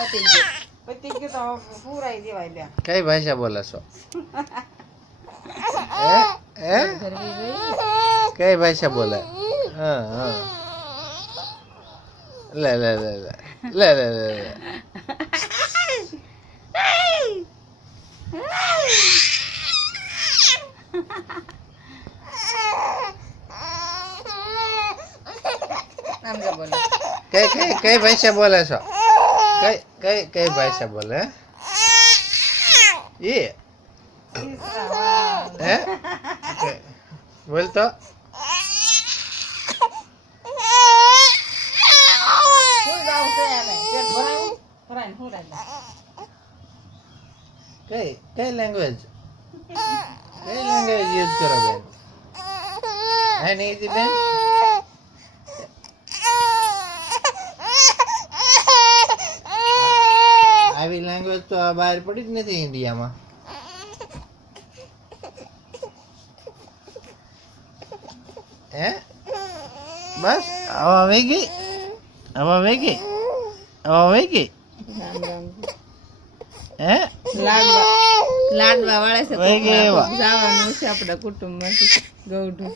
પતિ ગયું તો પૂરાઈ દેવાય લે. કઈ ભાષા બોલો છો? કઈ ભાષા બોલે? હા હા લે લે લે લે લે લે લે કઈ ભાષા બોલે છો? કઈ ભાષા બોલે? એ હે બોલ તો. કઈ લેંગ્વેજ યુઝ કરો બેન? હે નહીં બેન? આવી લેંગ્વેજ તો બહાર પડી જ નથી ઇન્ડિયામાં. હે બસ હવા વહી ગઈ, હવા વહી ગઈ, હવા વહી ગઈ. હે લાડવા વાળા છે વહી ગઈ એવા જવાનું છે આપણા કુટુંબમાંથી ગૌઢું.